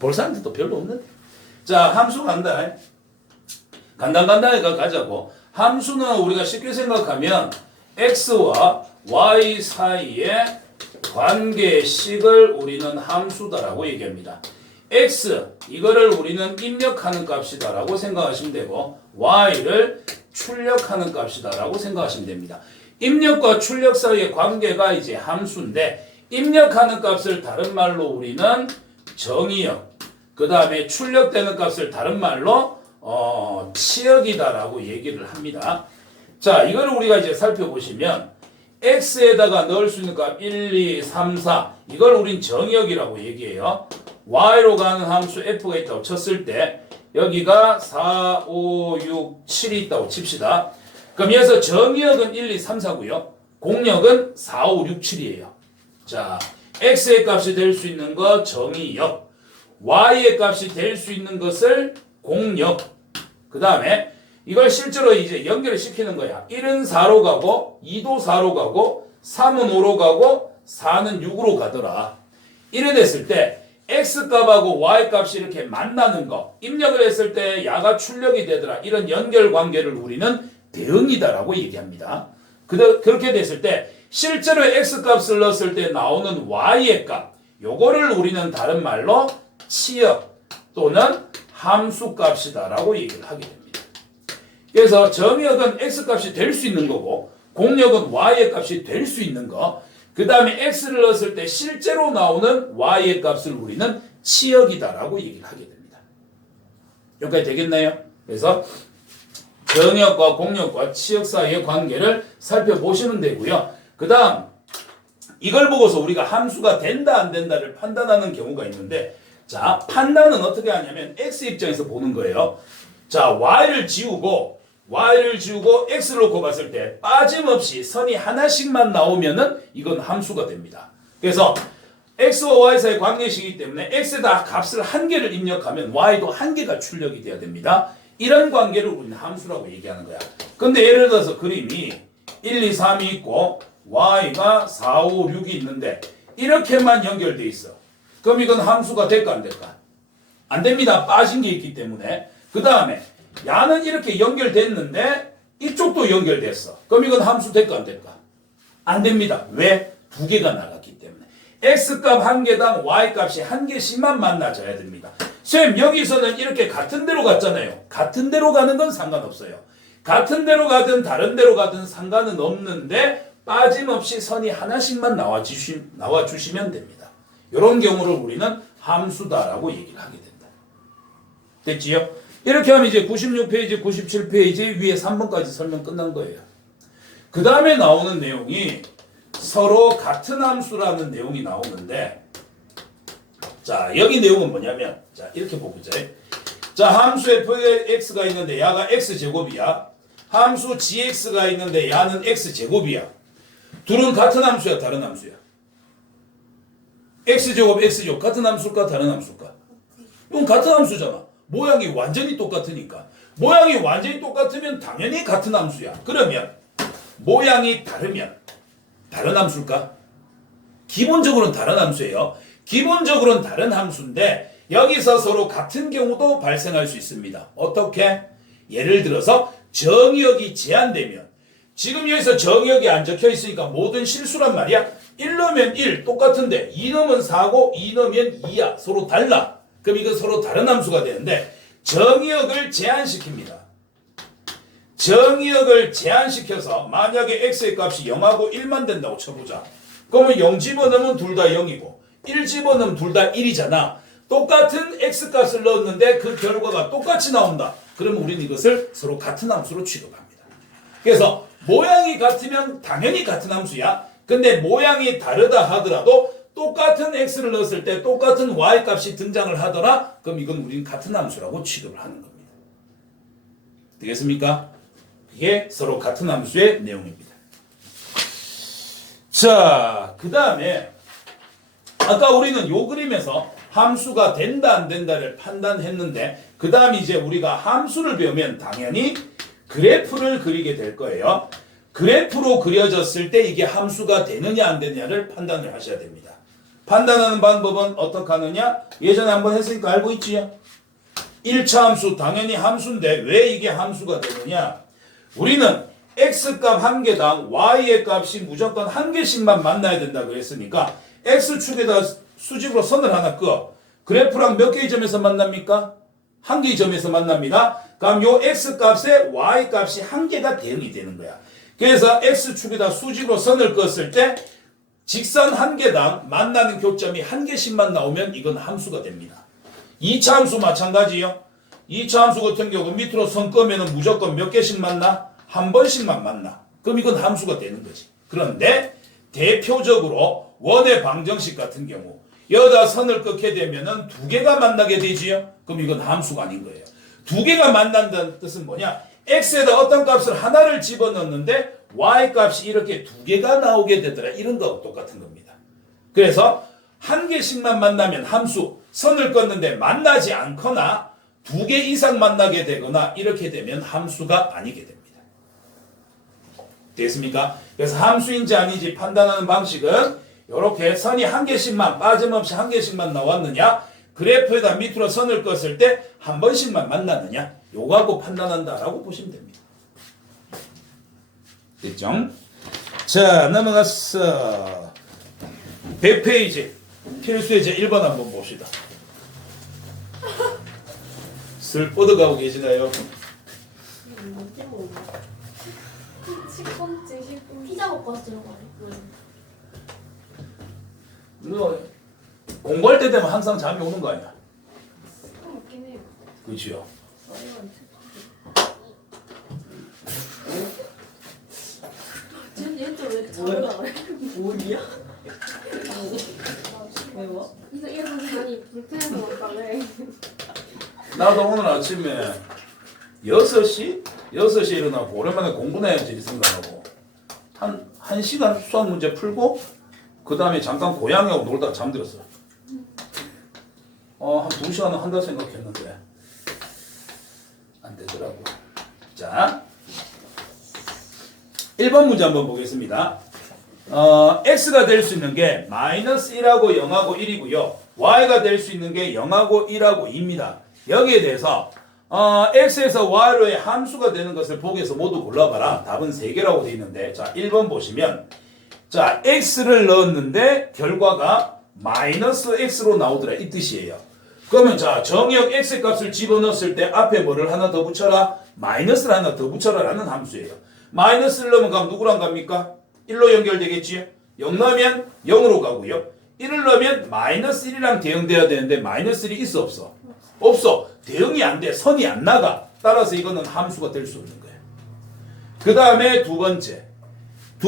볼 사람들도 별로 없는데. 자, 함수 간다. 간단하게 가자고. 함수는 우리가 쉽게 생각하면 x와 y 사이의 관계식을 우리는 함수다라고 얘기합니다. x 이거를 우리는 입력하는 값이다라고 생각하시면 되고 y를 출력하는 값이다라고 생각하시면 됩니다. 입력과 출력 사이의 관계가 이제 함수인데 입력하는 값을 다른 말로 우리는 정의역, 그 다음에 출력되는 값을 다른 말로 치역이다라고 얘기를 합니다. 자, 이거를 우리가 이제 살펴보시면 x에다가 넣을 수 있는 값 1, 2, 3, 4 이걸 우린 정의역이라고 얘기해요. y로 가는 함수 f가 있다고 쳤을 때 여기가 4, 5, 6, 7이 있다고 칩시다. 그럼 여기서 정의역은 1, 2, 3, 4고요. 공역은 4, 5, 6, 7이에요. 자, x의 값이 될 수 있는 거 정의역, y의 값이 될 수 있는 것을 공역, 그 다음에 이걸 실제로 이제 연결을 시키는 거야. 1은 4로 가고 2도 4로 가고 3은 5로 가고 4는 6으로 가더라. 이래 됐을 때 x값하고 y값이 이렇게 만나는 거, 입력을 했을 때 야가 출력이 되더라. 이런 연결 관계를 우리는 대응이다라고 얘기합니다. 그렇게 됐을 때 실제로 x값을 넣었을 때 나오는 y의 값, 요거를 우리는 다른 말로 치역 또는 함수값이다라고 얘기를 하게 됩니다. 그래서 정의역은 x값이 될 수 있는 거고 공역은 y의 값이 될 수 있는 거, 그 다음에 x를 넣었을 때 실제로 나오는 y의 값을 우리는 치역이다라고 얘기를 하게 됩니다. 여기까지 되겠나요? 그래서 정역과 공역과 치역 사이의 관계를 살펴보시면 되고요. 그 다음 이걸 보고서 우리가 함수가 된다 안 된다를 판단하는 경우가 있는데, 자, 판단은 어떻게 하냐면 x 입장에서 보는 거예요. 자, y를 지우고 x를 놓고 봤을 때 빠짐없이 선이 하나씩만 나오면은 이건 함수가 됩니다. 그래서 x와 y 사이의 관계식이기 때문에 x에다 값을 한 개를 입력하면 y도 한 개가 출력이 돼야 됩니다. 이런 관계를 우리는 함수라고 얘기하는 거야. 근데 예를 들어서 그림이 1, 2, 3이 있고 y가 4, 5, 6이 있는데 이렇게만 연결돼 있어. 그럼 이건 함수가 될까 안 될까? 안 됩니다. 빠진 게 있기 때문에. 그 다음에 야는 이렇게 연결됐는데 이쪽도 연결됐어. 그럼 이건 함수 될까 안 될까? 안 됩니다. 왜? 두 개가 나갔기 때문에. x값 한 개당 y값이 한 개씩만 만나져야 됩니다. 쌤, 여기서는 이렇게 같은 데로 갔잖아요. 같은 데로 가는 건 상관없어요. 같은 데로 가든 다른 데로 가든 상관은 없는데 빠짐없이 선이 하나씩만 나와주시면 됩니다. 이런 경우를 우리는 함수다라고 얘기를 하게 된다. 됐지요? 이렇게 하면 이제 96페이지, 97페이지 위에 3번까지 설명 끝난 거예요. 그 다음에 나오는 내용이 서로 같은 함수라는 내용이 나오는데, 자, 여기 내용은 뭐냐면, 자, 이렇게 보자. 자, 함수 fx가 있는데 야가 x제곱이야. 함수 gx가 있는데 야는 x제곱이야. 둘은 같은 함수야, 다른 함수야? x제곱, x제곱 같은 함수일까, 다른 함수일까? 이건 같은 함수잖아. 모양이 완전히 똑같으니까. 모양이 완전히 똑같으면 당연히 같은 함수야. 그러면 모양이 다르면 다른 함수일까? 기본적으로는 다른 함수예요. 기본적으로는 다른 함수인데 여기서 서로 같은 경우도 발생할 수 있습니다. 어떻게? 예를 들어서 정의역이 제한되면, 지금 여기서 정의역이 안 적혀 있으니까 모든 실수란 말이야. 1 넣으면 1 똑같은데 2 넣으면 4고 2 넣으면 2야. 서로 달라. 그럼 이건 서로 다른 함수가 되는데 정의역을 제한시킵니다. 정의역을 제한시켜서 만약에 x의 값이 0하고 1만 된다고 쳐보자. 그러면 0 집어넣으면 둘 다 0이고 1 집어넣으면 둘 다 1이잖아. 똑같은 x값을 넣었는데 그 결과가 똑같이 나온다. 그러면 우리는 이것을 서로 같은 함수로 취급합니다. 그래서 모양이 같으면 당연히 같은 함수야. 근데 모양이 다르다 하더라도 똑같은 x를 넣었을 때 똑같은 y값이 등장을 하더라. 그럼 이건 우리는 같은 함수라고 취급을 하는 겁니다. 되겠습니까? 이게 서로 같은 함수의 내용입니다. 자, 그 다음에 아까 우리는 요 그림에서 함수가 된다 안 된다를 판단했는데 그 다음 이제 우리가 함수를 배우면 당연히 그래프를 그리게 될 거예요. 그래프로 그려졌을 때 이게 함수가 되느냐 안 되느냐를 판단을 하셔야 됩니다. 판단하는 방법은 어떻게 하느냐? 예전에 한번 했으니까 알고 있지? 1차 함수 당연히 함수인데 왜 이게 함수가 되느냐? 우리는 x값 한 개당 y의 값이 무조건 한 개씩만 만나야 된다고 했으니까 x축에다 수직으로 선을 하나 그어. 그래프랑 몇 개의 점에서 만납니까? 한 개의 점에서 만납니다. 그럼 요 x값에 y값이 한 개가 대응이 되는 거야. 그래서 x축에다 수직으로 선을 그었을 때 직선 한 개당 만나는 교점이 한 개씩만 나오면 이건 함수가 됩니다. 2차 함수 마찬가지요. 2차 함수 같은 경우 밑으로 선 끄면은 무조건 몇 개씩 만나? 한 번씩만 만나. 그럼 이건 함수가 되는 거지. 그런데 대표적으로 원의 방정식 같은 경우 여기다 선을 긋게 되면은 두 개가 만나게 되지요. 그럼 이건 함수가 아닌 거예요. 두 개가 만난다는 뜻은 뭐냐? x에다 어떤 값을 하나를 집어넣는데 y 값이 이렇게 두 개가 나오게 되더라. 이런 거하고 똑같은 겁니다. 그래서 한 개씩만 만나면 함수, 선을 껐는데 만나지 않거나 두 개 이상 만나게 되거나 이렇게 되면 함수가 아니게 됩니다. 됐습니까? 그래서 함수인지 아닌지 판단하는 방식은 이렇게 선이 한 개씩만 빠짐없이 한 개씩만 나왔느냐, 그래프에다 밑으로 선을 껐을 때 한 번씩만 만나느냐, 요거하고 판단한다라고 보시면 됩니다. 됐죠? 자, 넘어가서 100페이지 필수예제 1번 한번 봅시다. 슬 뻗어가고 계시나요? 10번째 10번 피자 먹고 왔어 저거 너 공부할 때 되면 항상 잠이 오는 거 아니야? 먹긴 해요. 그렇지요. 얘는 왜 자르라 그래? 뭐야? 왜 뭐? 이거 아니 불편해서 먹다래. 나도 오늘 아침에 6시? 6시에 일어나고 오랜만에 공부나 해야지 생각하고 한 1시간 수학 문제 풀고 그 다음에 잠깐 고양이하고 놀다가 잠들었어. 한 2시간은 한다 생각했는데 안 되더라고. 자, 1번 문제 한번 보겠습니다. x가 될 수 있는 게 마이너스 1하고 0하고 1이고요. y가 될 수 있는 게 0하고 1하고 2입니다. 여기에 대해서 x에서 y로의 함수가 되는 것을 보기에서 모두 골라봐라. 답은 3개라고 되어 있는데, 자 1번 보시면, 자 x를 넣었는데 결과가 마이너스 x로 나오더라 이 뜻이에요. 그러면 자 정역 x 값을 집어넣었을 때 앞에 뭐를 하나 더 붙여라? 마이너스를 하나 더 붙여라 라는 함수예요. 마이너스를 넣으면 그럼 누구랑 갑니까? 1로 연결되겠지요? 0 넣으면 0으로 가고요. 1을 넣으면 마이너스 1이랑 대응돼야 되는데 마이너스 1이 있어 없어? 없어. 대응이 안 돼. 선이 안 나가. 따라서 이거는 함수가 될 수 없는 거예요. 그 다음에 두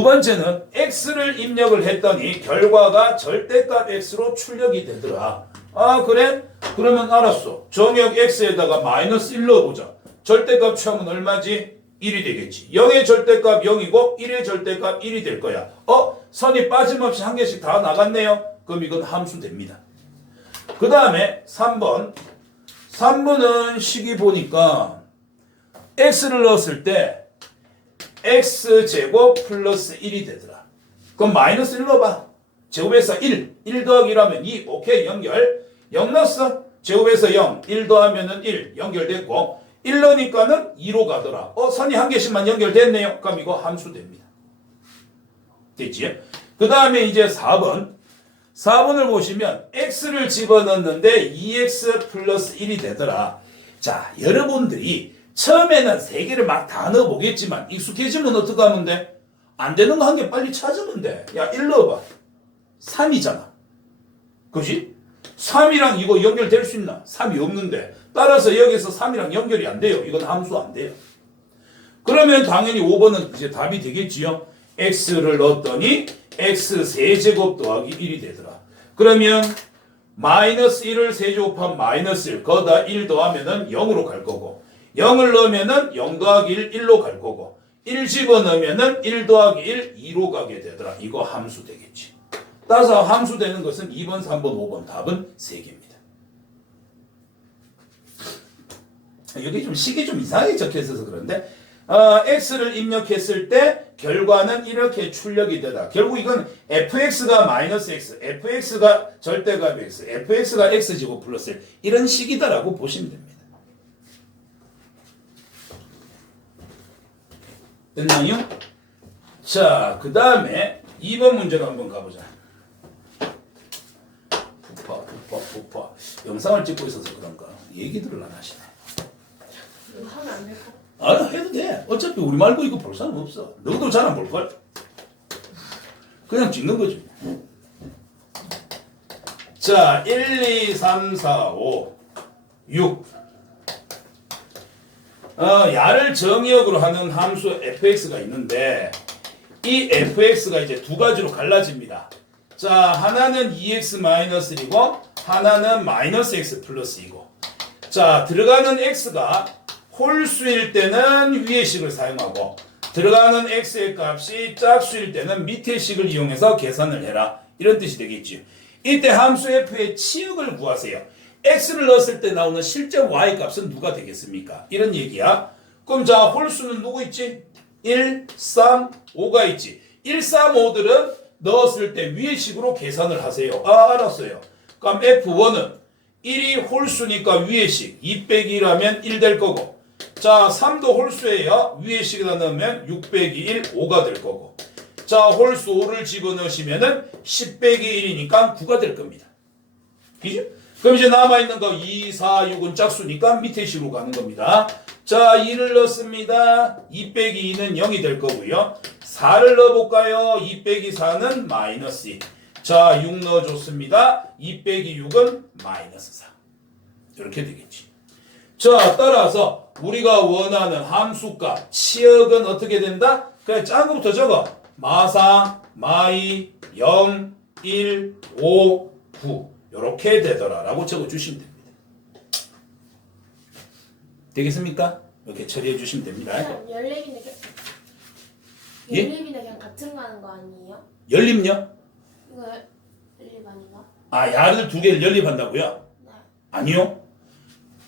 번째는 x를 입력을 했더니 결과가 절대값 x로 출력이 되더라. 아 그래? 그러면 알았어. 정역 x에다가 마이너스 1 넣어보자. 절대값 취하면 얼마지? 1이 되겠지. 0의 절대값 0이고 1의 절대값 1이 될 거야. 선이 빠짐없이 한 개씩 다 나갔네요. 그럼 이건 함수 됩니다. 그 다음에 3번은 식이 보니까 x를 넣었을 때 x제곱 플러스 1이 되더라. 그럼 마이너스 1 넣어봐. 제곱에서 1 더하기 1하면 2. 오케이 연결. 0 넣었어. 제곱에서 0 1 더하면은 1 연결됐고 1 넣으니까는 2로 가더라. 선이 한 개씩만 연결됐네요. 그럼 이거 함수 됩니다. 됐지? 그 다음에 이제 4번을 보시면 x를 집어넣는데 2x 플러스 1이 되더라. 자, 여러분들이 처음에는 3개를 막 다 넣어보겠지만 익숙해지면 어떻게 하면 돼? 안 되는 거 한 개 빨리 찾으면 돼. 야, 1 넣어봐. 3이잖아. 그지? 3이랑 이거 연결될 수 있나? 3이 없는데. 따라서 여기서 3이랑 연결이 안 돼요. 이건 함수 안 돼요. 그러면 당연히 5번은 이제 답이 되겠지요. x를 넣었더니 x 세제곱 더하기 1이 되더라. 그러면 마이너스 1을 세제곱하면 마이너스 1. 거기다 1 더하면은 0으로 갈 거고 0을 넣으면은 0 더하기 1, 1로 갈 거고 1 집어넣으면은 1 더하기 1, 2로 가게 되더라. 이거 함수 되겠지. 따라서 함수 되는 것은 2번, 3번, 5번 답은 3개입니다. 여기 좀 식이 좀 이상하게 적혀 있어서 그런데 x를 입력했을 때 결과는 이렇게 출력이 되다. 결국 이건 fx가 마이너스 x, fx가 절대값 x, fx가 x제곱 플러스 1 이런 식이다라고 보시면 됩니다. 됐나요? 자, 그 다음에 2번 문제로 한번 가보자. 부파. 영상을 찍고 있어서 그런가 얘기들을 안 하시네. 이거 하면 안 될 거. 아, 해도 돼. 어차피 우리 말고 이거 볼 사람 없어. 너도 잘 안 볼걸? 그냥 찍는 거지. 자, 1, 2, 3, 4, 5, 6. 야를 정의역으로 하는 함수 fx가 있는데 이 fx가 이제 두 가지로 갈라집니다. 자, 하나는 2x-1이고 하나는 마이너스 x 플러스 2고. 자, 들어가는 x가 홀수일 때는 위의 식을 사용하고 들어가는 x의 값이 짝수일 때는 밑의 식을 이용해서 계산을 해라. 이런 뜻이 되겠지. 이때 함수 f의 치역을 구하세요. x를 넣었을 때 나오는 실제 y 값은 누가 되겠습니까? 이런 얘기야. 그럼 자, 홀수는 누구 있지? 1, 3, 5가 있지. 1, 3, 5들은 넣었을 때 위의 식으로 계산을 하세요. 아, 알았어요. 그럼 f1은 1이 홀수니까 위의 식 2 빼기 1하면 1 될 거고, 자 3도 홀수예요. 위의 식에다 넣으면 6 빼기 1 5가 될 거고, 자 홀수 5를 집어넣으시면은 10 빼기 1이니까 9가 될 겁니다. 그죠? 그럼 이제 남아있는 거 2, 4, 6은 짝수니까 밑에 식으로 가는 겁니다. 자 2를 넣습니다. 2 빼기 2는 0이 될 거고요. 4를 넣어볼까요? 2 빼기 4는 마이너스 2. 자 6 넣어줬습니다. 2 빼기 6은 마이너스 4. 이렇게 되겠지. 자 따라서 우리가 원하는 함수값 치역은 어떻게 된다? 그냥 작은 거부터 적어. 마4, 마2, 0, 1, 5, 9 이렇게 되더라 라고 적어주시면 됩니다. 되겠습니까? 이렇게 처리해 주시면 됩니다. 그냥 연립이네. 예? 연립이네 그냥 같은 거 하는 거 아니에요? 연립요? 이거 연립 아닌가? 아, 야를 두 개를 연립한다고요? 네. 아니요.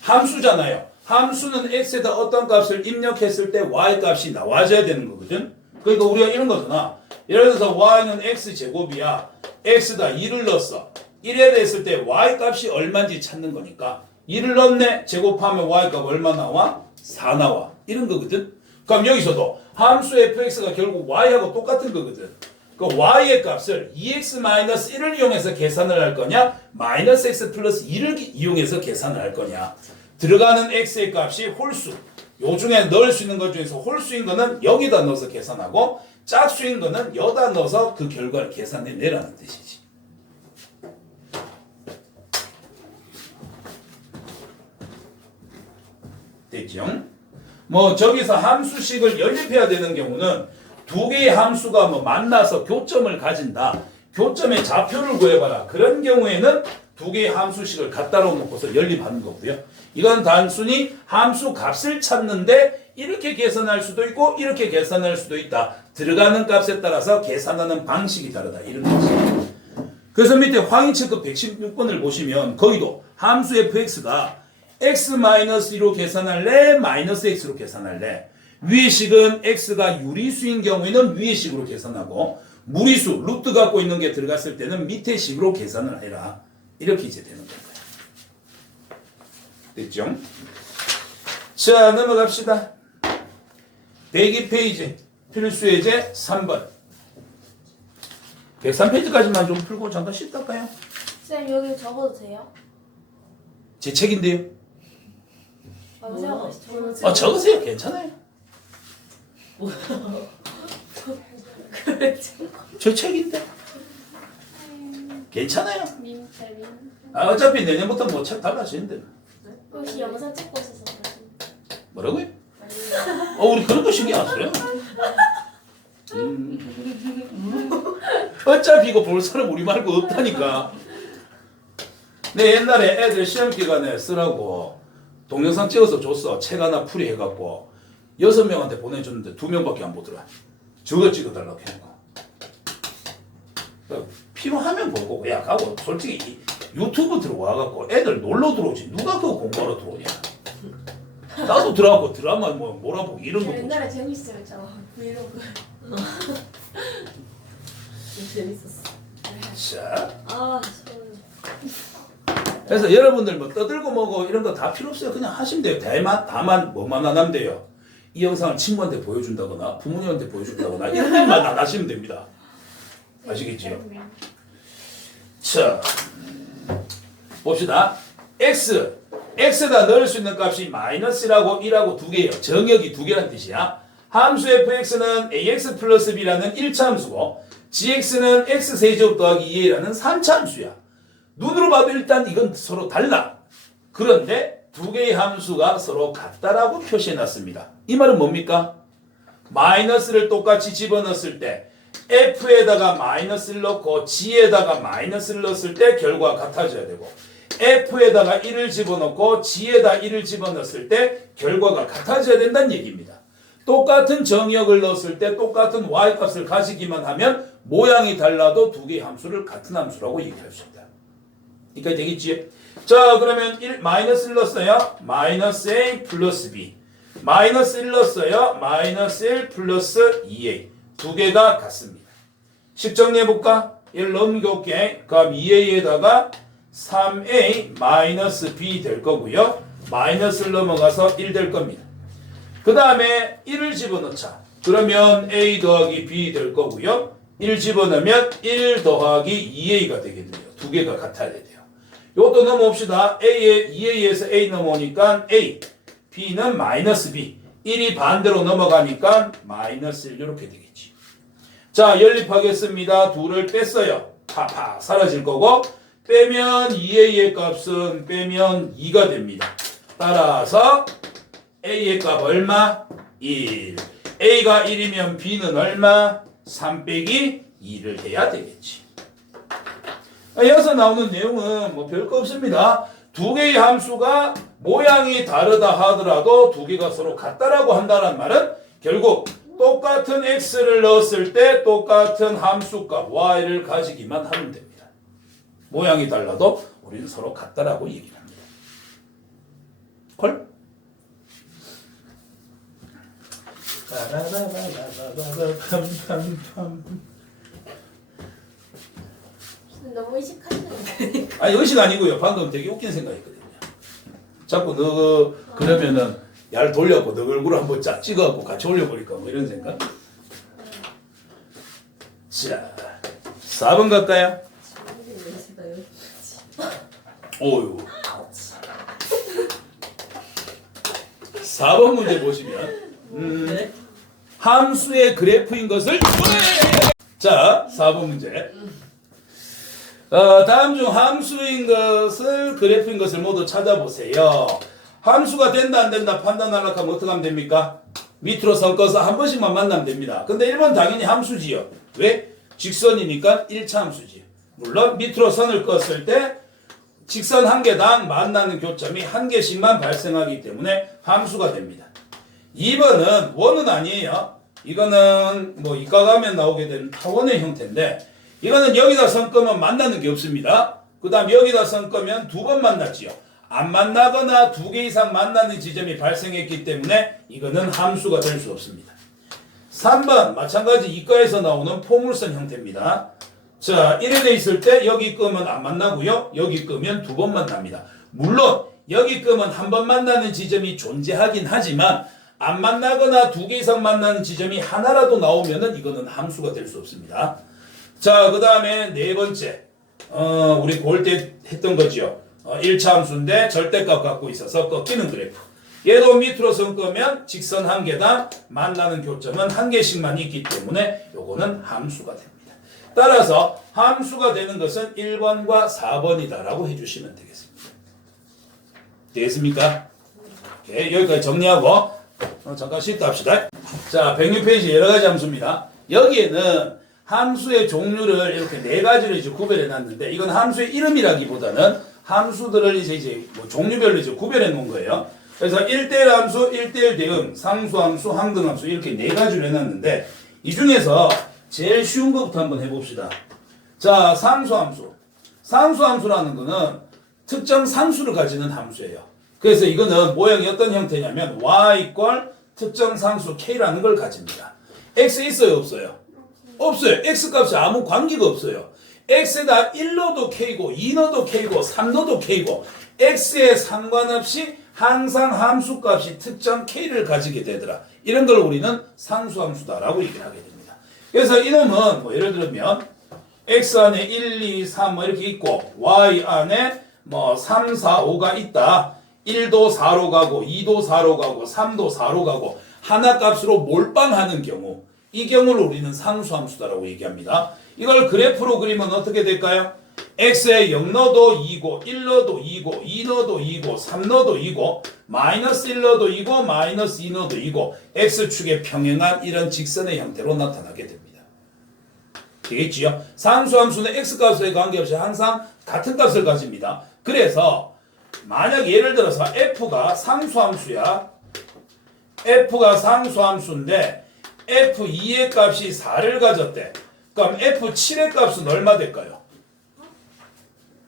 함수잖아요. 함수는 x에다 어떤 값을 입력했을 때 y 값이 나와줘야 되는 거거든. 그러니까 우리가 이런 거잖아. 예를 들어서 y는 x제곱이야. x다 2를 넣었어. 1에 됐을 때 y 값이 얼마인지 찾는 거니까 2를 넣네. 제곱하면 y 값 얼마 나와? 4 나와. 이런 거거든. 그럼 여기서도 함수 fx가 결국 y하고 똑같은 거거든. 그 y의 값을 2x-1을 이용해서 계산을 할 거냐, 마이너스 x 플러스 2를 이용해서 계산을 할 거냐. 들어가는 x의 값이 홀수, 요 중에 넣을 수 있는 것 중에서 홀수인 거는 여기다 넣어서 계산하고 짝수인 거는 여기다 넣어서 그 결과를 계산해 내라는 뜻이지. 됐죠? 뭐 저기서 함수식을 연립해야 되는 경우는 두 개의 함수가 뭐 만나서 교점을 가진다. 교점의 좌표를 구해봐라. 그런 경우에는 두 개의 함수식을 갖다 놓고서 연립하는 거고요. 이건 단순히 함수 값을 찾는데 이렇게 계산할 수도 있고 이렇게 계산할 수도 있다. 들어가는 값에 따라서 계산하는 방식이 다르다. 이런 뜻이에요. 그래서 밑에 황희철급 116번을 보시면 거기도 함수 fx가 x-2로 계산할래? 마이너스 x로 계산할래? 위의 식은 x가 유리수인 경우에는 위의 식으로 계산하고 무리수, 루트 갖고 있는 게 들어갔을 때는 밑의 식으로 계산을 해라. 이렇게 이제 되는 거예요. 됐죠? 자, 넘어갑시다. 102페이지 필수예제 3번. 103페이지까지만 좀 풀고 잠깐 쉬다 갈까요? 쌤 여기 적어도 돼요? 제 책인데요. 제가 적으세요. 괜찮아요. 제 책인데. 괜찮아요. 어차피 내년부터 뭐 책 달라지는데. 혹시 영상 찍고 있어서 뭐라고요? 우리 그런 거 신경 안 써요. 어차피 이거 볼 사람 우리 말고 없다니까. 내 옛날에 애들 시험 기간에 쓰라고 동영상 찍어서 줬어. 책 하나 풀이해갖고 6명한테 보내줬는데 2명밖에 안 보더라. 저거 찍어달라고 해놓고. 필요하면 보고 야 가고 솔직히 유튜브 들어와갖고 애들 놀러 들어오지 누가 그거 공부하러 들어오냐. 나도 들어가고 드라마 뭐 몰아보기 이런 거 보지. 옛날에 재밌었잖아. 브이로그. 재밌었어. 자, 아, 그래서 여러분들 뭐 떠들고 뭐고 이런 거 다 필요 없어요. 그냥 하시면 돼요. 다만 뭐만 안 하면 돼요. 이 영상을 친구한테 보여준다거나 부모님한테 보여준다거나 이런 일만 안 하시면 됩니다. 아시겠지요? 자, 봅시다. x에다 넣을 수 있는 값이 마이너스라고 1하고 두 개예요. 정역이 두 개란 뜻이야. 함수 fx는 ax 플러스 b라는 1차 함수고 gx는 x세제곱 더하기 2a라는 3차 함수야. 눈으로 봐도 일단 이건 서로 달라. 그런데 두 개의 함수가 서로 같다라고 표시해놨습니다. 이 말은 뭡니까? 마이너스를 똑같이 집어넣었을 때 f에다가 마이너스를 넣고 g에다가 마이너스를 넣었을 때 결과가 같아져야 되고 f에다가 1을 집어넣고 g에다 1을 집어넣었을 때 결과가 같아져야 된다는 얘기입니다. 똑같은 정역을 넣었을 때 똑같은 y값을 가지기만 하면 모양이 달라도 두 개의 함수를 같은 함수라고 얘기할 수 있다. 그러니까 되겠지? 자, 그러면 마이너스를 넣었어요. 마이너스 a 플러스 b. 마이너스 1 넣었어요. 마이너스 1 플러스 2a. 두 개가 같습니다. 식 정리해볼까? 1 넘겨올게. 그럼 2a에다가 3a 마이너스 b 될 거고요. 마이너스를 넘어가서 1 될 겁니다. 그 다음에 1을 집어넣자. 그러면 a 더하기 b 될 거고요. 1 집어넣으면 1 더하기 2a가 되겠네요. 두 개가 같아야 돼요. 이것도 넘어옵시다. 2a에서 a 넘어오니까 a, b는 마이너스 b. 1이 반대로 넘어가니까 마이너스 1 이렇게 되겠지. 자, 연립하겠습니다. 2를 뺐어요. 파파 사라질 거고 빼면 2a의 값은 빼면 2가 됩니다. 따라서 a의 값 얼마? 1. a가 1이면 b는 얼마? 3 빼기 2를 해야 되겠지. 여기서 나오는 내용은 뭐 별거 없습니다. 두 개의 함수가 모양이 다르다 하더라도 두 개가 서로 같다라고 한다는 말은 결국 똑같은 x를 넣었을 때 똑같은 함수값 y를 가지기만 하면 됩니다. 모양이 달라도 우리는 서로 같다라고 얘기를 합니다. 콜? 너무 의식하시는데. 아니 의식 아니고요. 방금 되게 웃긴 생각했거든요. 자꾸 너 그러면은 얄 돌려고 너 얼굴 한번 쫙 찍어갖고 같이 올려버릴까 뭐 이런 생각. 자, 4번 갈까요? 오유. 4번 문제 보시면 함수의 그래프인 것을 자, 4번 문제. 다음 중 함수인 것을 그래프인 것을 모두 찾아보세요. 함수가 된다 안 된다 판단하려고 하면 어떻게 하면 됩니까? 밑으로 선 꺼서 한 번씩만 만나면 됩니다. 근데 1번 당연히 함수지요. 왜? 직선이니까 1차 함수지요. 물론 밑으로 선을 껐을 때 직선 한 개당 만나는 교점이 한 개씩만 발생하기 때문에 함수가 됩니다. 2번은 원은 아니에요. 이거는 뭐 이과 가면 나오게 되는 타원의 형태인데 이거는 여기다 선 끄면 만나는 게 없습니다. 그 다음 여기다 선 끄면 두 번 만났지요. 안 만나거나 두 개 이상 만나는 지점이 발생했기 때문에 이거는 함수가 될 수 없습니다. 3번 마찬가지 이과에서 나오는 포물선 형태입니다. 자, 이래 돼 있을 때 여기 끄면 안 만나고요. 여기 끄면 두 번 만납니다. 물론 여기 끄면 한 번 만나는 지점이 존재하긴 하지만 안 만나거나 두 개 이상 만나는 지점이 하나라도 나오면은 이거는 함수가 될 수 없습니다. 자, 그 다음에 네 번째 우리 고을 때 했던 거죠. 1차 함수인데 절대값 갖고 있어서 꺾이는 그래프. 얘도 밑으로 선 끄면 직선 한 개당 만나는 교점은 한 개씩만 있기 때문에 요거는 함수가 됩니다. 따라서 함수가 되는 것은 1번과 4번이다라고 해주시면 되겠습니다. 되겠습니까? 오케이, 여기까지 정리하고 잠깐 쉬다 합시다. 자, 106페이지 여러 가지 함수입니다. 여기에는 함수의 종류를 이렇게 네 가지로 이제 구별해 놨는데 이건 함수의 이름이라기보다는 함수들을 이제 뭐 종류별로 이제 구별해 놓은 거예요. 그래서 1대1 함수, 1대1 대응, 상수함수, 항등함수 이렇게 네 가지로 해놨는데 이 중에서 제일 쉬운 것부터 한번 해봅시다. 자, 상수함수. 상수함수라는 거는 특정 상수를 가지는 함수예요. 그래서 이거는 모양이 어떤 형태냐면 y 이퀄 특정 상수 k라는 걸 가집니다. x 있어요 없어요? 없어요. x 값이 아무 관계가 없어요. x에다 1 넣어도 k고 2 넣어도 k고 3 넣어도 k고 x에 상관없이 항상 함수 값이 특정 k를 가지게 되더라. 이런 걸 우리는 상수함수다라고 얘기를 하게 됩니다. 그래서 이놈은 뭐 예를 들면 x 안에 1, 2, 3 뭐 이렇게 있고 y 안에 뭐 3, 4, 5가 있다. 1도 4로 가고 2도 4로 가고 3도 4로 가고 하나 값으로 몰빵하는 경우 이 경우를 우리는 상수함수다라고 얘기합니다. 이걸 그래프로 그리면 어떻게 될까요? x에 0 넣어도 2고 1 넣어도 2고 2 넣어도 2고 3 넣어도 2고 마이너스 1 넣어도 2고 마이너스 2 넣어도 2고 x축에 평행한 이런 직선의 형태로 나타나게 됩니다. 되겠지요? 상수함수는 x값에 관계없이 항상 같은 값을 가집니다. 그래서 만약 예를 들어서 f가 상수함수야. f가 상수함수인데 f2의 값이 4를 가졌대. 그럼 f7의 값은 얼마 될까요?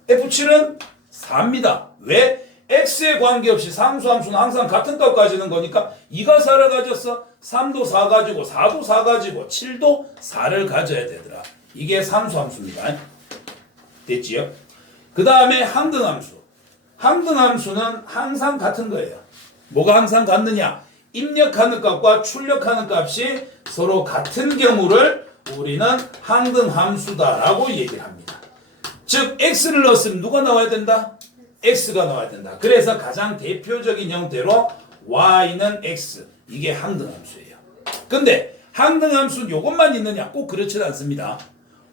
f7은 4입니다. 왜? x에 관계없이 상수함수는 항상 같은 값 가지는 거니까 2가 4를 가졌어. 3도 4 가지고 4도 4 가지고 7도 4를 가져야 되더라. 이게 상수함수입니다. 됐지요? 그 다음에 항등함수. 항등함수는 항상 같은 거예요. 뭐가 항상 같느냐? 입력하는 값과 출력하는 값이 서로 같은 경우를 우리는 항등함수다라고 얘기를 합니다. 즉 x를 넣었으면 누가 나와야 된다? x가 나와야 된다. 그래서 가장 대표적인 형태로 y는 x. 이게 항등함수예요. 근데 항등함수는 이것만 있느냐? 꼭 그렇지 않습니다.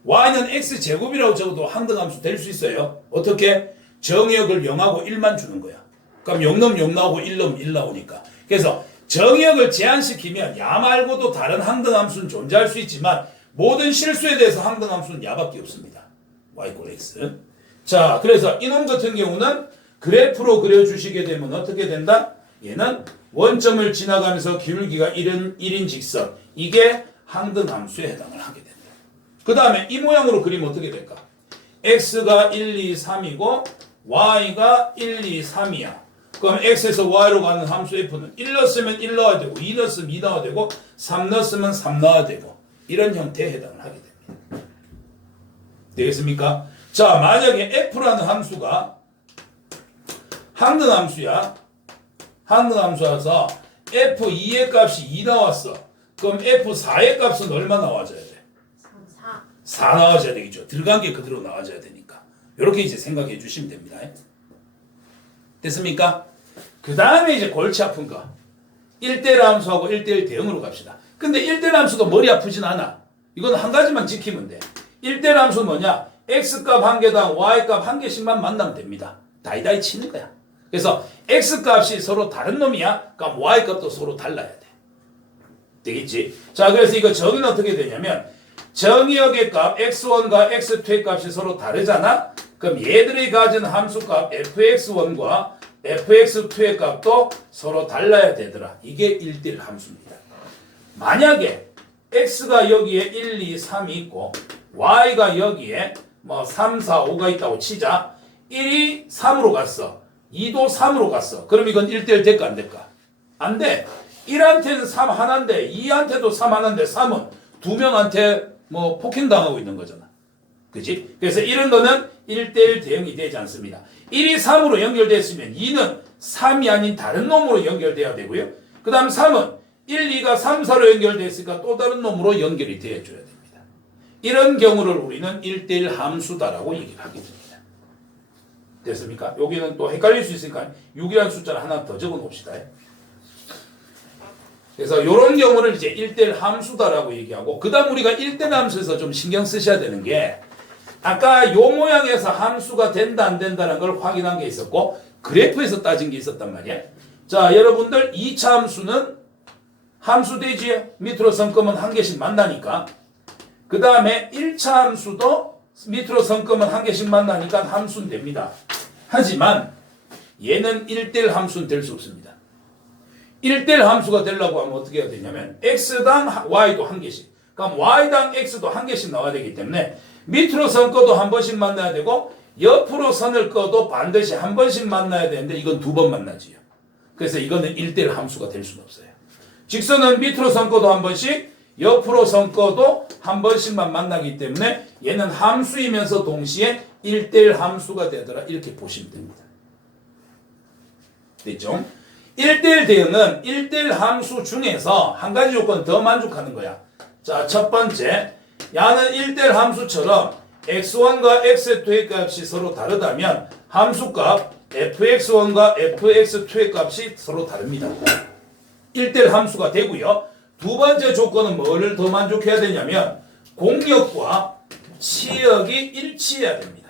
y는 x제곱이라고 적어도 항등함수 될 수 있어요. 어떻게? 정의역을 0하고 1만 주는 거야. 그럼 0 넣으면 0 나오고 1 넣으면 1 나오니까. 그래서 정의역을 제한시키면 야 말고도 다른 항등함수는 존재할 수 있지만 모든 실수에 대해서 항등함수는 야밖에 없습니다. y = x. 자, 그래서 이놈 같은 경우는 그래프로 그려주시게 되면 어떻게 된다? 얘는 원점을 지나가면서 기울기가 1인 직선. 이게 항등함수에 해당을 하게 된다. 그 다음에 이 모양으로 그리면 어떻게 될까? x가 1, 2, 3이고 y가 1, 2, 3이야. 그럼 x에서 y로 가는 함수 f는 1 넣었으면 1 넣어야 되고 2 넣었으면 2 넣어야 되고 3 넣었으면 3 넣어야 되고 이런 형태에 해당을 하게 됩니다. 되겠습니까? 자, 만약에 f라는 함수가 항등함수야. 항등함수라서 f2의 값이 2 나왔어. 그럼 f4의 값은 얼마 나와줘야 돼? 4 나와줘야 되겠죠. 들어간 게 그대로 나와줘야 되니까. 이렇게 이제 생각해 주시면 됩니다. 됐습니까? 그 다음에 이제 골치 아픈 거. 1대1 함수하고 1대1 대응으로 갑시다. 근데 1대1 함수가 머리 아프진 않아. 이건 한 가지만 지키면 돼. 1대1 함수는 뭐냐? x값 한 개당 y값 한 개씩만 만나면 됩니다. 다이다이 치는 거야. 그래서 x값이 서로 다른 놈이야. 그럼 y값도 서로 달라야 돼. 되겠지? 자, 그래서 이거 정의는 어떻게 되냐면 정의역의 값 x1과 x2의 값이 서로 다르잖아? 그럼 얘들이 가진 함수값 fx1과 fx2의 값도 서로 달라야 되더라. 이게 1대1 함수입니다. 만약에 x가 여기에 1, 2, 3이 있고 y가 여기에 뭐 3, 4, 5가 있다고 치자. 1이 3으로 갔어. 2도 3으로 갔어. 그럼 이건 1대1 될까 안 될까? 안 돼. 1한테는 3 하나인데 2한테도 3 하나인데 3은 두 명한테 뭐 폭행당하고 있는 거잖아. 그치? 그래서 이런 거는 1대1 대응이 되지 않습니다. 1이 3으로 연결됐으면 2는 3이 아닌 다른 놈으로 연결돼야 되고요. 그 다음 3은 1, 2가 3, 4로 연결됐으니까 또 다른 놈으로 연결이 되어줘야 됩니다. 이런 경우를 우리는 1대1 함수다라고 얘기를 하게 됩니다. 됐습니까? 여기는 또 헷갈릴 수 있으니까 6이라는 숫자를 하나 더 적어 놓읍시다. 그래서 이런 경우를 이제 1대1 함수다라고 얘기하고, 그 다음 우리가 1대1 함수에서 좀 신경 쓰셔야 되는 게, 아까 요 모양에서 함수가 된다 안 된다는 걸 확인한 게 있었고, 그래프에서 따진 게 있었단 말이야. 자, 여러분들 2차 함수는 함수 되지? 밑으로 성금은 한 개씩 만나니까. 그 다음에 1차 함수도 밑으로 성금은 한 개씩 만나니까 함수는 됩니다. 하지만 얘는 1대1 함수는 될 수 없습니다. 1대1 함수가 되려고 하면 어떻게 해야 되냐면 x당 y도 한 개씩, 그럼 y당 x도 한 개씩 나와야 되기 때문에 밑으로 성과도 한 번씩 만나야 되고 옆으로 선을 꺼도 반드시 한 번씩 만나야 되는데 이건 두 번 만나지요. 그래서 이거는 1대1 함수가 될 수는 없어요. 직선은 밑으로 선 꺼도 한 번씩, 옆으로 선 꺼도 한 번씩만 만나기 때문에 얘는 함수이면서 동시에 1대1 함수가 되더라. 이렇게 보시면 됩니다. 됐죠? 1대1 대응은 1대1 함수 중에서 한 가지 조건 더 만족하는 거야. 자, 첫 번째, 야는 1대1 함수처럼 x1과 x2의 값이 서로 다르다면 함수값 fx1과 fx2의 값이 서로 다릅니다. 1대1 함수가 되고요. 두 번째 조건은 뭐를 더 만족해야 되냐면 공역과 치역이 일치해야 됩니다.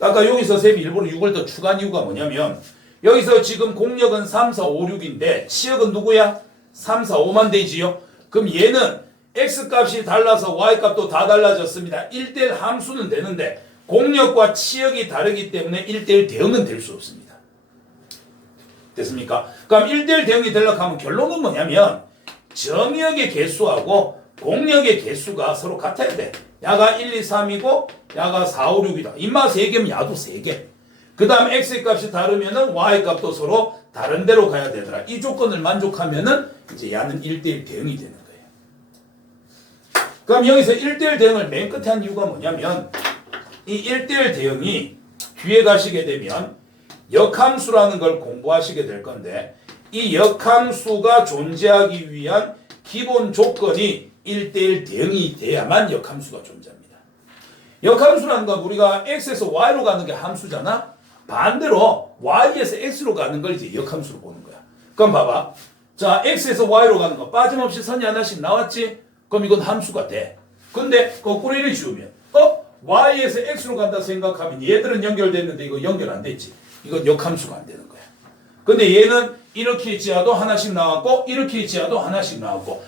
아까 여기서 쌤이 일부러 6을 더 추가한 이유가 뭐냐면 여기서 지금 공역은 3, 4, 5, 6인데 치역은 누구야? 3, 4, 5만 되지요. 그럼 얘는 x값이 달라서 y값도 다 달라졌습니다. 1대1 함수는 되는데 공역과 치역이 다르기 때문에 1대1 대응은 될 수 없습니다. 됐습니까? 그럼 1대1 대응이 되려고 하면 결론은 뭐냐면 정역의 개수하고 공역의 개수가 서로 같아야 돼. 야가 1, 2, 3이고 야가 4, 5, 6이다. 인마 3개면 야도 3개. 그 다음 x의 값이 다르면은 y 값도 서로 다른 데로 가야 되더라. 이 조건을 만족하면은 이제 야는 1대1 대응이 되는 거예요. 그럼 여기서 1대1 대응을 맨 끝에 한 이유가 뭐냐면 이 1대1 대응이 뒤에 가시게 되면 역함수라는 걸 공부하시게 될 건데 이 역함수가 존재하기 위한 기본 조건이 1대1 대응이 돼야만 역함수가 존재합니다. 역함수라는 건 우리가 x에서 y로 가는 게 함수잖아. 반대로 y에서 x로 가는 걸 이제 역함수로 보는 거야. 그럼 봐봐. 자, x에서 y로 가는 거 빠짐없이 선이 하나씩 나왔지? 그럼 이건 함수가 돼. 근데 거꾸로 이렇게 지우면 y에서 x로 간다 생각하면 얘들은 연결됐는데 이거 연결 안 됐지. 이건 역함수가 안 되는 거야. 근데 얘는 이렇게 지어도 하나씩 나왔고 이렇게 지어도 하나씩 나왔고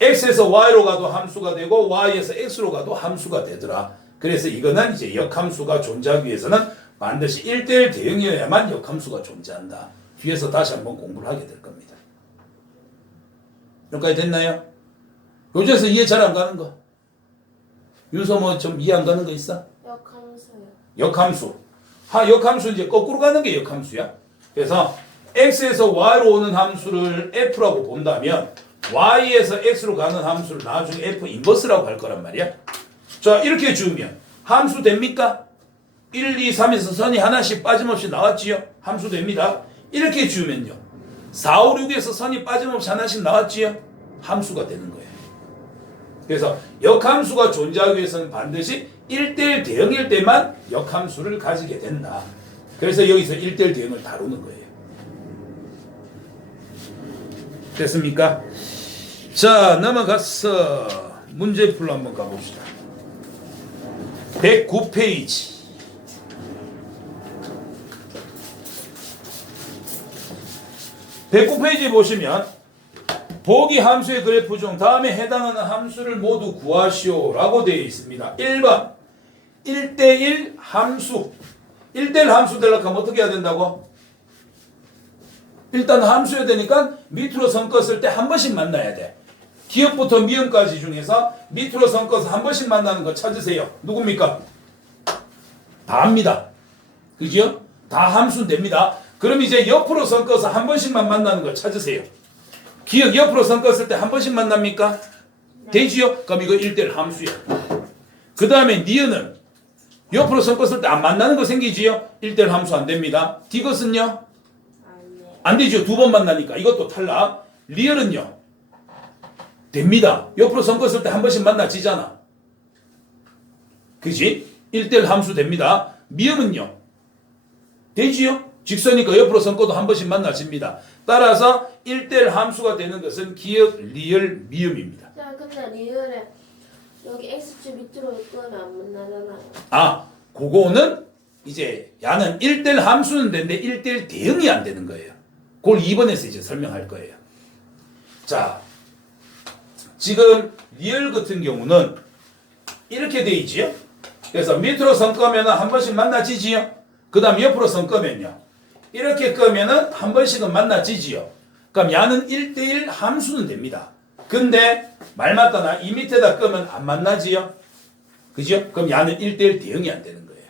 x에서 y로 가도 함수가 되고 y에서 x로 가도 함수가 되더라. 그래서 이거는 이제 역함수가 존재하기 위해서는 반드시 1대1 대응이어야만 역함수가 존재한다. 뒤에서 다시 한번 공부를 하게 될 겁니다. 여기까지 됐나요? 요즘에서 이해 잘 안 가는 거? 윤서 뭐 좀 이해 안 가는 거 있어? 역함수요. 역함수. 역함수 이제 거꾸로 가는 게 역함수야. 그래서 x에서 y로 오는 함수를 f라고 본다면 y에서 x로 가는 함수를 나중에 f 인버스라고 할 거란 말이야. 자, 이렇게 주면 함수 됩니까? 1, 2, 3에서 선이 하나씩 빠짐없이 나왔지요? 함수 됩니다. 이렇게 주면요. 4, 5, 6에서 선이 빠짐없이 하나씩 나왔지요? 함수가 되는 거예요. 그래서 역함수가 존재하기 위해서는 반드시 1대1 대응일 때만 역함수를 가지게 된다. 그래서 여기서 1대1 대응을 다루는 거예요. 됐습니까? 자, 넘어가서 문제풀로 한번 가봅시다. 109페이지. 109페이지 보시면 보기 함수의 그래프 중 다음에 해당하는 함수를 모두 구하시오 라고 되어 있습니다. 1번 1대1 함수. 1대1 함수 되려면 어떻게 해야 된다고? 일단 함수여야 되니까 밑으로 선 껐을 때 한 번씩 만나야 돼. 기역부터 미음까지 중에서 밑으로 선 꺼서 한 번씩 만나는 거 찾으세요. 누굽니까? 다입니다. 그죠? 다 함수는 됩니다. 그럼 이제 옆으로 선 꺼서 한 번씩만 만나는 거 찾으세요. 기역 옆으로 선 껐을 때 한 번씩 만납니까? 되지요? 그럼 이거 1대1 함수야. 그 다음에 니은은 옆으로 선 껐을 때 안 만나는 거 생기지요? 1대1 함수 안 됩니다. 디귿은요? 안 되죠. 두 번 만나니까. 이것도 탈락. 리얼은요? 됩니다. 옆으로 선 껐을 때 한 번씩 만나지잖아. 그지? 1대1 함수 됩니다. 미음은요? 되지요? 직선이니까 옆으로 선 꺼도 한 번씩 만나집니다. 따라서 1대1 함수가 되는 것은 기역, 리얼, 미음입니다. 자, 근데 리을에 여기 x축 밑으로 끄면 안 만나잖아요. 그거는 이제 야는 1대1 함수는 되는데 1대1 대응이 안 되는 거예요. 그걸 2번에서 이제 설명할 거예요. 자, 지금 리얼 같은 경우는 이렇게 돼 있지요? 그래서 밑으로 선 끄면 한 번씩 만나지지요? 그 다음 옆으로 선 끄면요. 이렇게 끄면은 한 번씩은 만나지지요. 그럼 야는 1대1 함수는 됩니다. 근데 말 맞다 나 이 밑에다 끄면 안 만나지요? 그죠? 그럼 야는 1대1 대응이 안 되는 거예요.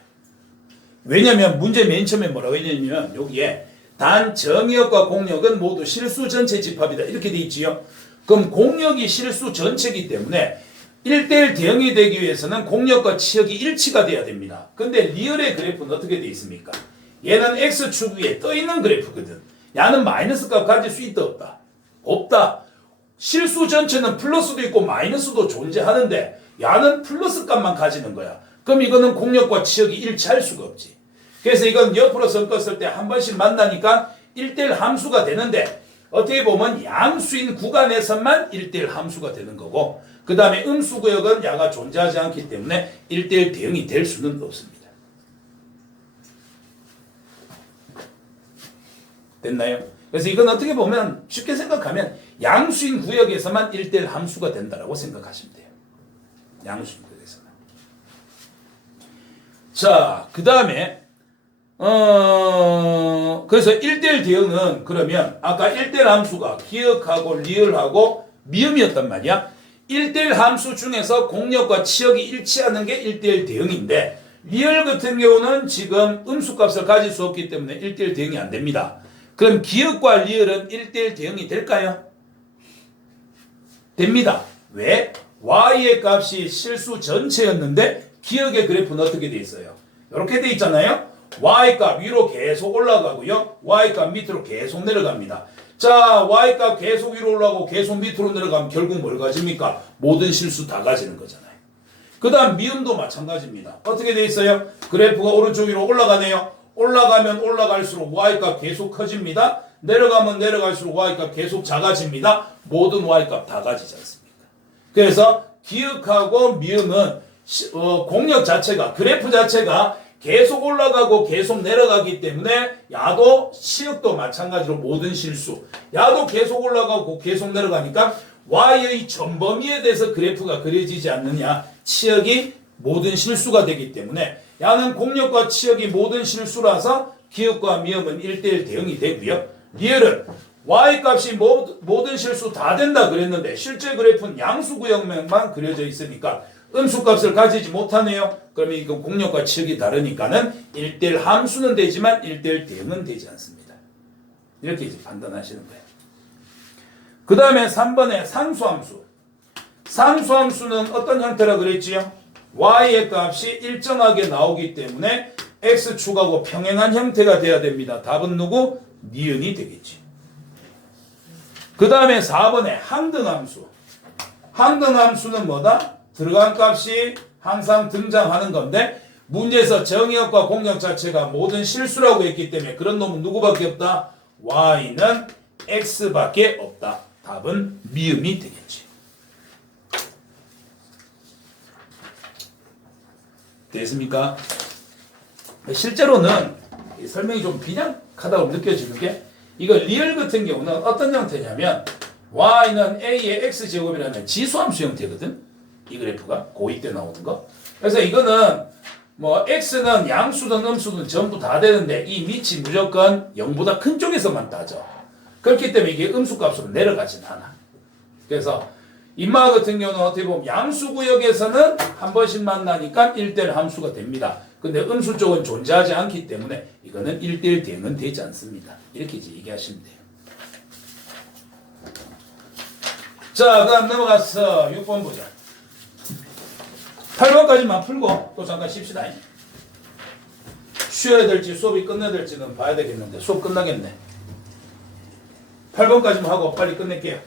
왜냐면 문제 맨 처음에 뭐라고 했냐면 여기에 단 정의역과 공역은 모두 실수 전체 집합이다 이렇게 돼 있지요. 그럼 공역이 실수 전체이기 때문에 1대1 대응이 되기 위해서는 공역과 치역이 일치가 돼야 됩니다. 근데 리얼의 그래프는 어떻게 돼 있습니까? 얘는 X축 위에 떠 있는 그래프거든. 야는 마이너스 값 가질 수 있다 없다? 없다. 실수 전체는 플러스도 있고 마이너스도 존재하는데 야는 플러스 값만 가지는 거야. 그럼 이거는 공역과 치역이 일치할 수가 없지. 그래서 이건 옆으로 섞었을 때 한 번씩 만나니까 1대1 함수가 되는데 어떻게 보면 양수인 구간에서만 1대1 함수가 되는 거고 그 다음에 음수구역은 야가 존재하지 않기 때문에 1대1 대응이 될 수는 없습니다. 됐나요? 그래서 이건 어떻게 보면 쉽게 생각하면 양수인 구역에서만 1대1 함수가 된다라고 생각하시면 돼요. 양수인 구역에서만. 자, 그 다음에 그래서 1대1 대응은 그러면 아까 1대1 함수가 기역하고 리을하고 미음이었단 말이야. 1대1 함수 중에서 공역과 치역이 일치하는 게 1대1 대응인데 리을 같은 경우는 지금 음수값을 가질 수 없기 때문에 1대1 대응이 안 됩니다. 그럼 기역과 리을은 1대1 대응이 될까요? 됩니다. 왜? y의 값이 실수 전체였는데 기역의 그래프는 어떻게 돼 있어요? 이렇게 돼 있잖아요. y값 위로 계속 올라가고요. y값 밑으로 계속 내려갑니다. 자, y값 계속 위로 올라가고 계속 밑으로 내려가면 결국 뭘 가집니까? 모든 실수 다 가지는 거잖아요. 그 다음 미음도 마찬가지입니다. 어떻게 돼 있어요? 그래프가 오른쪽 위로 올라가네요. 올라가면 올라갈수록 y값 계속 커집니다. 내려가면 내려갈수록 y값 계속 작아집니다. 모든 y값 다 가지지 않습니까? 그래서 기역하고 미음은 공역 자체가 그래프 자체가 계속 올라가고 계속 내려가기 때문에 야도 치역도 마찬가지로 모든 실수 야도 계속 올라가고 계속 내려가니까 y의 전범위에 대해서 그래프가 그려지지 않느냐 치역이 모든 실수가 되기 때문에 야는 공역과 치역이 모든 실수라서 기역과 미음은 1대1 대응이 되고요. 리을은 y값이 모든 실수 다 된다 그랬는데 실제 그래프는 양수구역만 그려져 있으니까 음수값을 가지지 못하네요. 그러면 이건 공역과 치역이 다르니까는 1대1 함수는 되지만 1대1 대응은 되지 않습니다. 이렇게 이제 판단하시는 거예요. 그 다음에 3번에 상수함수. 상수함수는 어떤 형태라 그랬지요? y의 값이 일정하게 나오기 때문에 x축하고 평행한 형태가 돼야 됩니다. 답은 누구? 니은이 되겠지. 그 다음에 4번에 항등함수. 항등함수는 뭐다? 들어간 값이 항상 등장하는 건데 문제에서 정의역과 공역 자체가 모든 실수라고 했기 때문에 그런 놈은 누구밖에 없다? y는 x밖에 없다. 답은 미음이 되겠지. 됐습니까? 실제로는 설명이 좀 빈약하다고 느껴지는 게 이거 리얼 같은 경우는 어떤 형태냐면 y는 a의 x제곱이라는 지수함수 형태거든. 이 그래프가 고2 때 나오는 거. 그래서 이거는 뭐 x는 양수든 음수든 전부 다 되는데 이 밑이 무조건 0보다 큰 쪽에서만 따져. 그렇기 때문에 이게 음수값으로 내려가진 않아. 그래서 인마 같은 경우는 어떻게 보면 양수구역에서는 한 번씩 만나니까 1대1 함수가 됩니다. 근데 음수 쪽은 존재하지 않기 때문에 이거는 1대1 대응은 되지 않습니다. 이렇게 이제 얘기하시면 돼요. 자, 그다음 넘어가서 6번 보자. 8번까지만 풀고 또 잠깐 쉽시다. 쉬어야 될지 수업이 끝내야 될지는 봐야 되겠는데 수업 끝나겠네. 8번까지만 하고 빨리 끝낼게요.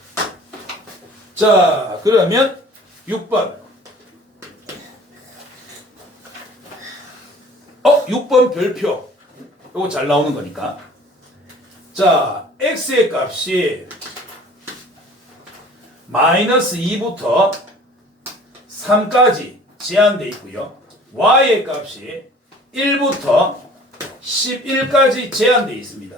자, 그러면 6번. 6번 별표. 이거 잘 나오는 거니까. 자, x의 값이 마이너스 2부터 3까지 제한되어 있고요. y의 값이 1부터 11까지 제한되어 있습니다.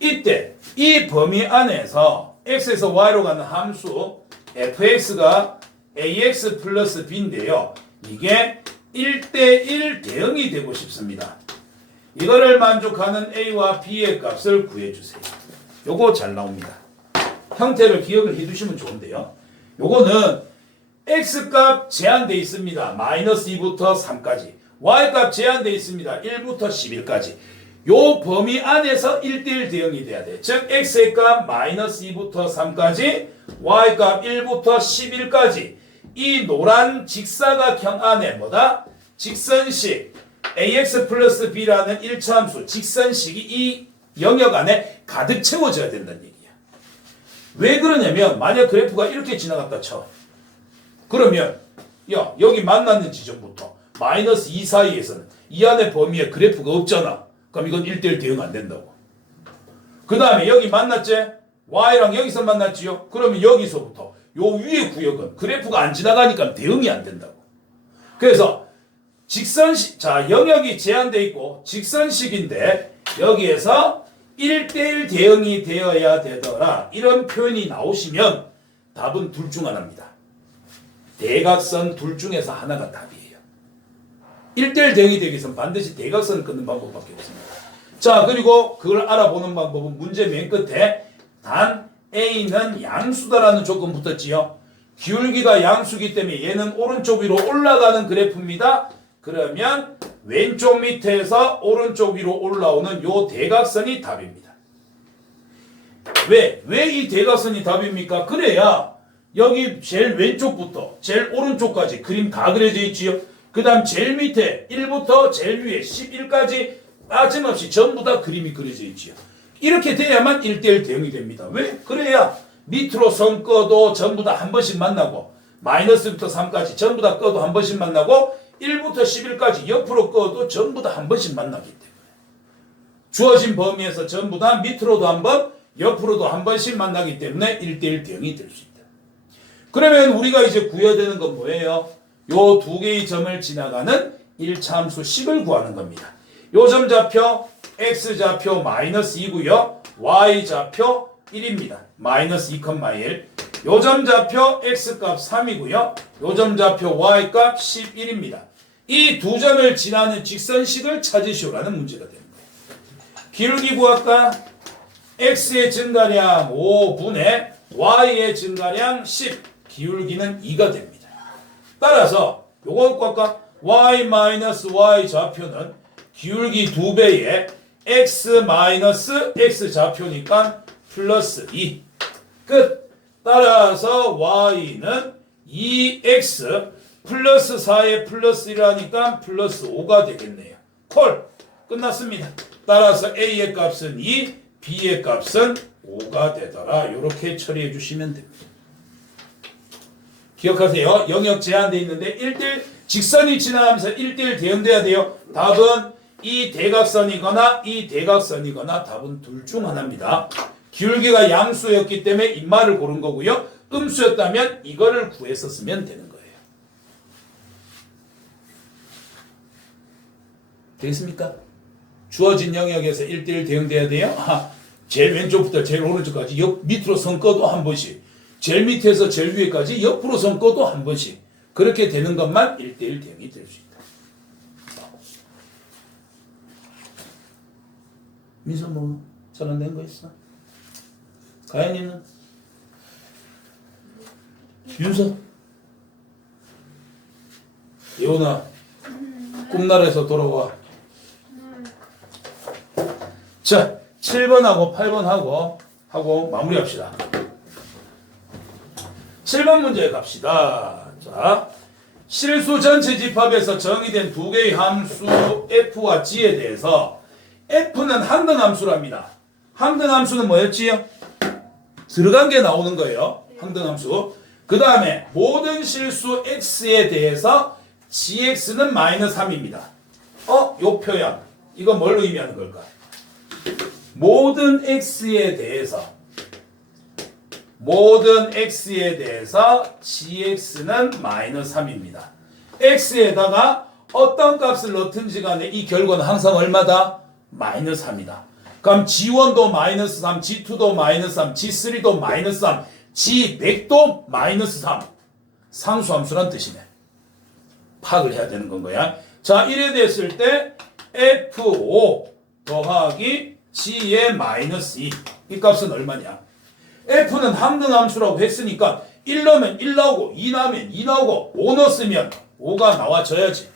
이때 이 범위 안에서 x에서 y로 가는 함수 fx가 ax 플러스 b인데요. 이게 1대1 대응이 되고 싶습니다. 이거를 만족하는 a와 b의 값을 구해주세요. 요거 잘 나옵니다. 형태를 기억을 해두시면 좋은데요. 요거는 x값 제한되어 있습니다. 마이너스 2부터 3까지. y값 제한되어 있습니다. 1부터 11까지. 요 범위 안에서 1대1 대응이 돼야 돼. 즉 x의 값 마이너스 2부터 3까지, y값 1부터 11까지. 이 노란 직사각형 안에 뭐다? 직선식 ax 플러스 b라는 1차 함수 직선식이 이 영역 안에 가득 채워져야 된다는 얘기야. 왜 그러냐면 만약 그래프가 이렇게 지나갔다 쳐. 그러면 야 여기 만났는 지점부터 마이너스 2 사이에서는 이 안에 범위에 그래프가 없잖아. 그럼 이건 1대1 대응 안 된다고. 그 다음에 여기 만났지? y랑 여기서 만났지요? 그러면 여기서부터 요 위의 구역은 그래프가 안 지나가니까 대응이 안 된다고. 그래서 직선식, 자 영역이 제한되어 있고 직선식인데 여기에서 1대1 대응이 되어야 되더라. 이런 표현이 나오시면 답은 둘 중 하나입니다. 대각선 둘 중에서 하나가 답이에요. 1대1 대응이 되기 위해서는 반드시 대각선을 끊는 방법밖에 없습니다. 자, 그리고 그걸 알아보는 방법은 문제 맨 끝에 단 A는 양수다라는 조건 붙었지요. 기울기가 양수기 때문에 얘는 오른쪽 위로 올라가는 그래프입니다. 그러면 왼쪽 밑에서 오른쪽 위로 올라오는 요 대각선이 답입니다. 왜 이 대각선이 답입니까? 그래야 여기 제일 왼쪽부터 제일 오른쪽까지 그림 다 그려져 있지요. 그 다음 제일 밑에 1부터 제일 위에 11까지 빠짐없이 전부 다 그림이 그려져 있지요. 이렇게 돼야만 1대1 대응이 됩니다. 왜? 그래야 밑으로 선 꺼도 전부 다 한 번씩 만나고 마이너스부터 3까지 전부 다 꺼도 한 번씩 만나고 1부터 11까지 옆으로 꺼도 전부 다 한 번씩 만나기 때문에 주어진 범위에서 전부 다 밑으로도 한 번, 옆으로도 한 번씩 만나기 때문에 1대1 대응이 될 수 있다. 그러면 우리가 이제 구해야 되는 건 뭐예요? 요 두 개의 점을 지나가는 1차 함수 식을 구하는 겁니다. 요 점 좌표 x좌표 마이너스 2고요. y좌표 1입니다. 마이너스 2,1. 요 점 좌표 x값 3이고요. 요 점 좌표 y값 11입니다. 이 두 점을 지나는 직선식을 찾으시오라는 문제가 됩니다. 기울기 구할까? x의 증가량 5분의 y의 증가량 10. 기울기는 2가 됩니다. 따라서 요거 구할까? y 좌표는 기울기 2배의 x 좌표니까 플러스 2. 끝. 따라서 y는 2x 플러스 4에 플러스 1하니까 플러스 5가 되겠네요. 콜. 끝났습니다. 따라서 a의 값은 2, b의 값은 5가 되더라. 이렇게 처리해 주시면 됩니다. 기억하세요. 영역 제한되어 있는데 1대1 직선이 지나가면서 1대1 대응돼야 돼요. 답은 이 대각선이거나 이 대각선이거나 답은 둘 중 하나입니다. 기울기가 양수였기 때문에 인마를 고른 거고요. 음수였다면 이거를 구했었으면 되는 거예요. 되겠습니까? 주어진 영역에서 1대1 대응돼야 돼요. 제일 왼쪽부터 제일 오른쪽까지 밑으로 선 꺼도 한 번씩, 제일 밑에서 제일 위에까지 옆으로 선 꺼도 한 번씩, 그렇게 되는 것만 1대1 대응이 될 수 있다. 민서 뭐 잘 안 된 거 있어? 가연이는? 윤서? 예원아, 꿈나라에서 돌아와. 자, 7번하고 8번 하고 마무리합시다. 7번 문제 갑시다. 자, 실수 전체 집합에서 정의된 두 개의 함수 f와 g에 대해서 f는 항등함수랍니다. 항등함수는 뭐였지요? 들어간 게 나오는 거예요. 항등함수. 그 다음에 모든 실수 x에 대해서 gx는 마이너스 3입니다. 요 표현. 이거 뭘 의미하는 걸까? 모든 x에 대해서 gx는 마이너스 3입니다. x에다가 어떤 값을 넣든지 간에 이 결과는 항상 얼마다? 마이너스 3이다. 그럼 g1도 마이너스 3, g2도 마이너스 3, g3도 마이너스 3, g100도 마이너스 3. 상수함수란 뜻이네. 파악을 해야 되는 건 거야. 자, 이래 됐을 때 f5 더하기 g의 마이너스 2. 이 값은 얼마냐? f는 항등함수라고 했으니까 1 넣으면 1 나오고 2 나오면 2 나오고 5 넣었으면 5가 나와줘야지.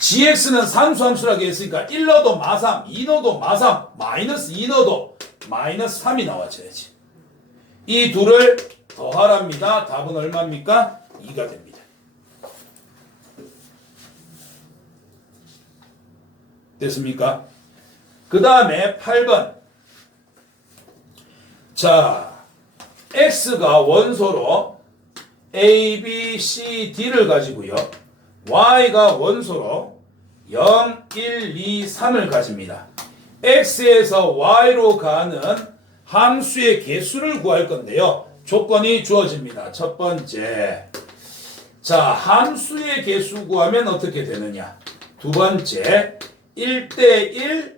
gx는 상수함수라고 했으니까 1 넣어도 마삼, 2 넣어도 마삼, 마이너스 2 넣어도 마이너스 3이 나와줘야지. 이 둘을 더하랍니다. 답은 얼마입니까? 2가 됩니다. 됐습니까? 그 다음에 8번. 자, x가 원소로 a, b, c, d를 가지고요. y가 원소로 0, 1, 2, 3을 가집니다. x에서 y로 가는 함수의 개수를 구할 건데요. 조건이 주어집니다. 첫 번째. 자, 함수의 개수 구하면 어떻게 되느냐? 두 번째. 1대1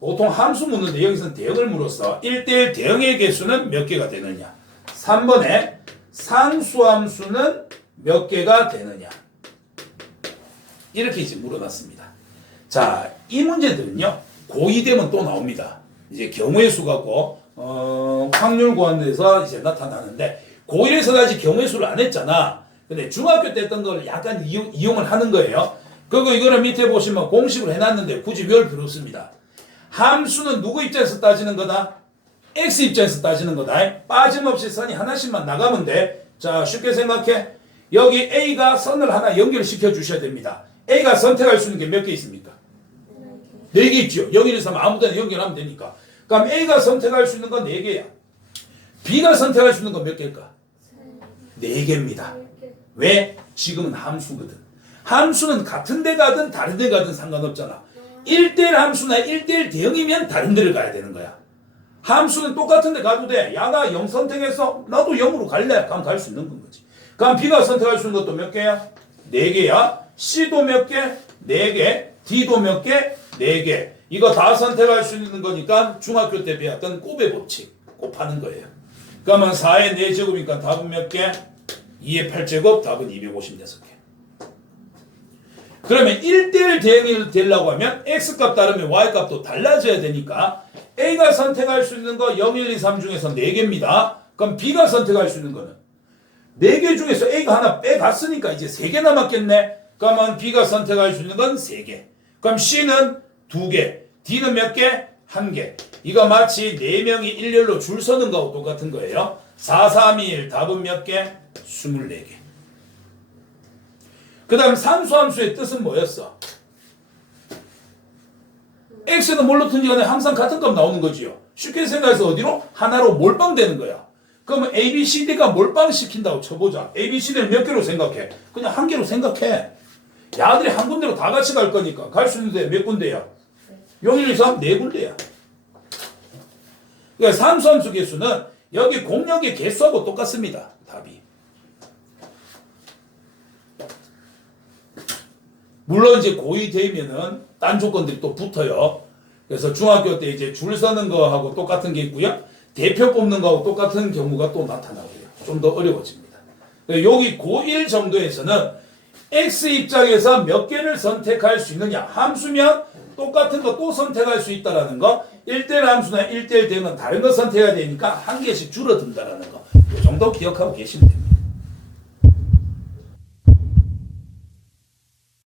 보통 함수 묻는데 여기서는 대응을 물었어. 1대1 대응의 개수는 몇 개가 되느냐? 3번에 상수함수는 몇 개가 되느냐? 이렇게 이제 물어놨습니다. 자, 이 문제들은요. 고2 되면 또 나옵니다. 이제 경우의 수가 고 확률 구하는 데서 이제 나타나는데 고1에서는 아직 경우의 수를 안 했잖아. 근데 중학교 때 했던 걸 약간 이용을 하는 거예요. 그리고 이거를 밑에 보시면 공식으로 해놨는데 굳이 외울 필요 없습니다. 함수는 누구 입장에서 따지는 거다? x 입장에서 따지는 거다. 빠짐없이 선이 하나씩만 나가면 돼. 자, 쉽게 생각해. 여기 a가 선을 하나 연결시켜 주셔야 됩니다. a가 선택할 수 있는 게 몇 개 있습니까? 4개 있죠. 0, 1, 2, 3 아무 데나 연결하면 되니까. 그럼 a가 선택할 수 있는 건 4개야. b가 선택할 수 있는 건 몇 개일까? 4개입니다. 왜? 지금은 함수거든. 함수는 같은 데 가든 다른 데 가든 상관없잖아. 1대1 함수나 1대1 대응이면 다른 데를 가야 되는 거야. 함수는 똑같은 데 가도 돼. 야가 0 선택해서 나도 0으로 갈래. 그럼 갈 수 있는 건 거지. 그럼 b가 선택할 수 있는 것도 몇 개야? 4개야. c도 몇 개? 4개. d도 몇 개? 4개. 이거 다 선택할 수 있는 거니까 중학교 때 배웠던 곱의 법칙. 곱하는 거예요. 그러면 4의 4제곱이니까 답은 몇 개? 2의 8제곱. 답은 256개. 그러면 1대1 대응이 되려고 하면 x값 다르면 y값도 달라져야 되니까 a가 선택할 수 있는 거 0, 1, 2, 3 중에서 4개입니다. 그럼 b가 선택할 수 있는 거는 4개 중에서 a가 하나 빼갔으니까 이제 3개 남았겠네. 그러면 b가 선택할 수 있는 건 3개. 그럼 c는 2개, d는 몇 개? 1개. 이거 마치 4명이 일렬로 줄 서는 거하고 똑같은 거예요. 4, 3, 2, 1 답은 몇 개? 24개. 그 다음 상수함수의 뜻은 뭐였어? x는 뭘로 든지 간에 항상 같은 값 나오는 거지요. 쉽게 생각해서 어디로? 하나로 몰빵되는 거야. 그러면 a, b, c, d가 몰빵시킨다고 쳐보자. a, b, c, d를 몇 개로 생각해? 그냥 한 개로 생각해. 야들이 한 군데로 다 같이 갈 거니까 갈 수 있는데 몇 군데야? 0, 1, 2, 3 네 군데야. 그러니까 상수함수 개수는 여기 공역의 개수하고 똑같습니다. 답이. 물론 이제 고2 되면은 딴 조건들이 또 붙어요. 그래서 중학교 때 이제 줄 서는 거하고 똑같은 게 있고요. 대표 뽑는 거하고 똑같은 경우가 또 나타나고요. 좀 더 어려워집니다. 여기 고1 정도에서는 x 입장에서 몇 개를 선택할 수 있느냐. 함수면 똑같은 거 또 선택할 수 있다라는 거. 1대1 함수나 1대1 대응은 다른 거 선택해야 되니까 한 개씩 줄어든다라는 거. 이 정도 기억하고 계시면 됩니다.